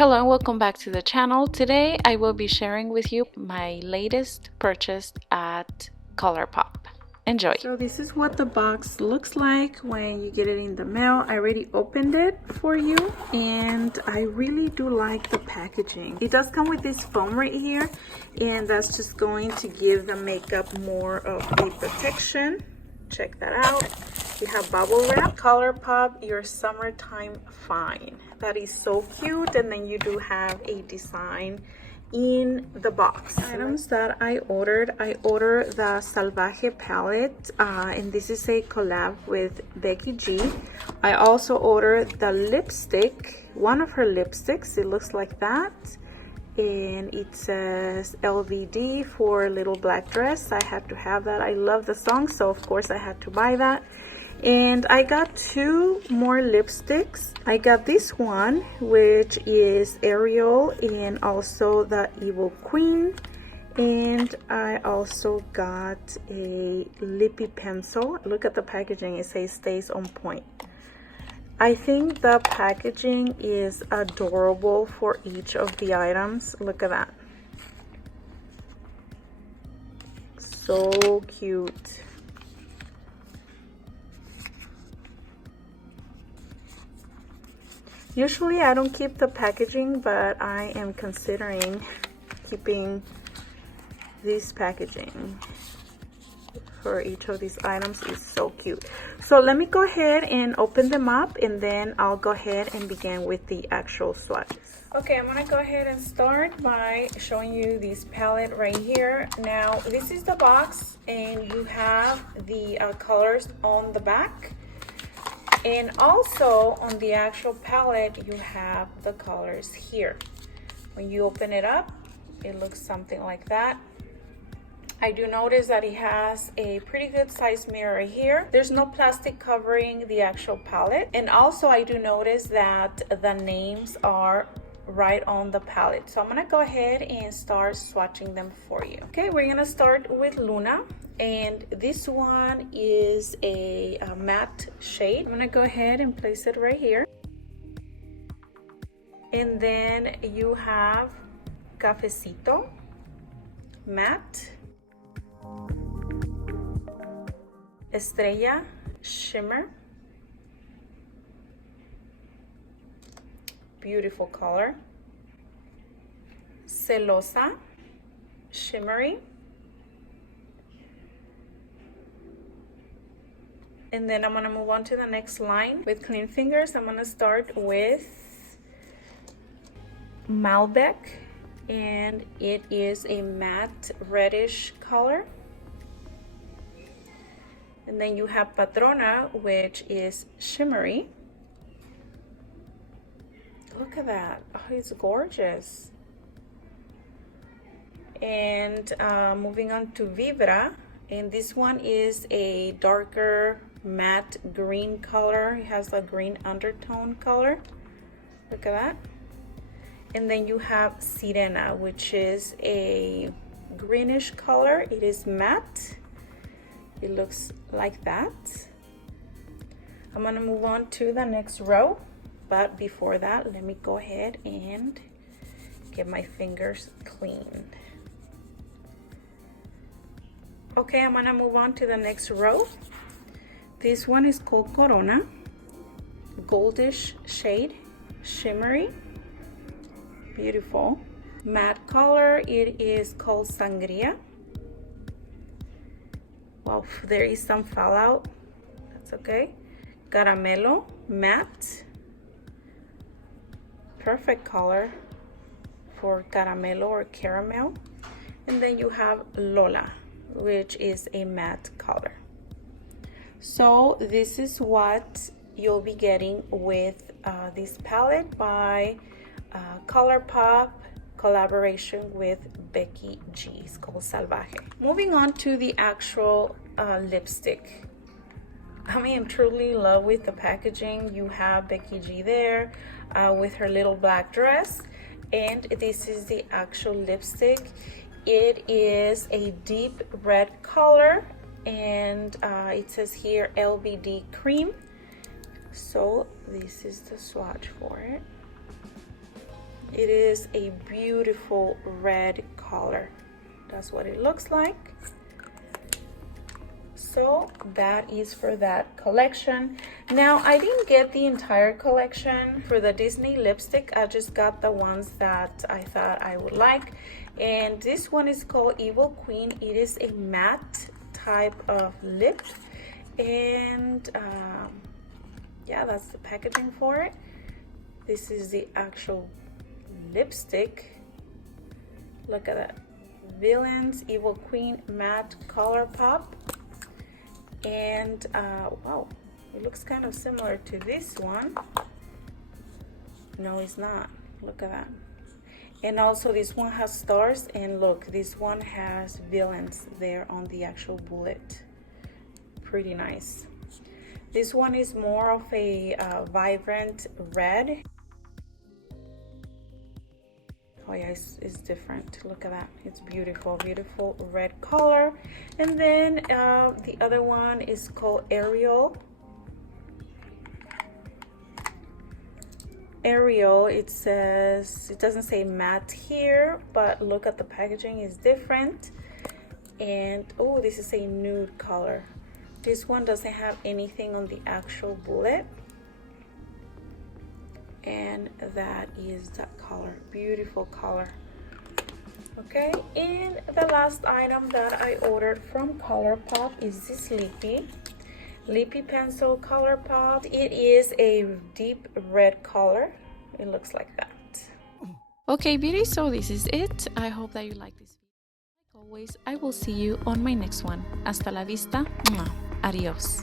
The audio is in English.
Hello and welcome back to the channel. Today I will be sharing with you my latest purchase at Colourpop. Enjoy! So this is what the box looks like when you get it in the mail. I already opened it for you and I really do like the packaging. It does come with this foam right here, and that's just going to give the makeup more of a protection. Check that out. You have bubble wrap, Colourpop, your summertime fine. That is so cute. And then you do have a design in the box. Items that I ordered the Salvaje palette, and this is a collab with Becky G. I also ordered the lipstick, one of her lipsticks. It looks like that, and it says LVD for Little Black Dress. I had to have that. I love the song, so of course I had to buy that. And I got two more lipsticks. I got this one, which is Ariel, and also the Evil Queen. And I also got a lippy pencil. Look at the packaging. It says stays on point. I think the packaging is adorable for each of the items. Look at that. So cute. Usually I don't keep the packaging, but I am considering keeping this packaging for each of these items. It's so cute. So let me go ahead and open them up, and then I'll go ahead and begin with the actual swatches. Okay, I'm gonna go ahead and start by showing you this palette right here. Now, this is the box, and you have the colors on the back. And also on the actual palette, you have the colors here. When you open it up, it looks something like that. I do notice that it has a pretty good size mirror here. There's no plastic covering the actual palette. And also I do notice that the names are right on the palette. So I'm gonna go ahead and start swatching them for you. Okay, we're gonna start with Luna. And this one is a matte shade. I'm gonna go ahead and place it right here. And then you have Cafecito, matte. Estrella, shimmer. Beautiful color. Celosa, shimmery. And then I'm gonna move on to the next line with clean fingers. I'm gonna start with Malbec, and it is a matte reddish color. And then you have Patrona, which is shimmery. Look at that. Oh, it's gorgeous. And moving on to Vibra, and this one is a darker matte green color. It has a green undertone color. Look at that. And then you have Sirena, which is a greenish color. It is matte. It looks like that. I'm gonna move on to the next row, but before that, let me go ahead and get my fingers cleaned. Okay, I'm gonna move on to the next row. This one is called Corona, goldish shade, shimmery, beautiful. Matte color, it is called Sangria. Well, there is some fallout, that's okay. Caramelo, matte, perfect color for caramelo or caramel. And then you have Lola, which is a matte color. So this is what you'll be getting with this palette by Colourpop, collaboration with Becky G. It's called Salvaje. Moving on to the actual lipstick. I mean, I'm truly in love with the packaging. You have Becky G there with her little black dress, and this is the actual lipstick. It is a deep red color, and it says here LBD cream. So this is the swatch for it. It is a beautiful red color. That's what it looks like. So that is for that collection. Now I didn't get the entire collection for the Disney lipstick. I just got the ones that I thought I would like. And this one is called Evil Queen. It is a matte type of lip. And yeah, that's the packaging for it. This is the actual lipstick. Look at that. Villains Evil Queen Matte Colourpop. And wow, it looks kind of similar to this one. No, it's not. Look at that. And also this one has stars, and look, this one has villains there on the actual bullet. Pretty nice. This one is more of a vibrant red. Oh yeah, it's different. Look at that. It's beautiful, beautiful red color. And then the other one is called Ariel. Ariel, it says, it doesn't say matte here, but look at the packaging, is different. And oh, this is a nude color. This one doesn't have anything on the actual bullet. And that is that color, beautiful color. Okay, and the last item that I ordered from Colourpop is this lippy pencil Colourpop. It is a deep red color. It looks like that. Okay, beauty, so this is it. I hope that you like this video. Like always, I will see you on my next one. Hasta la vista. Adios.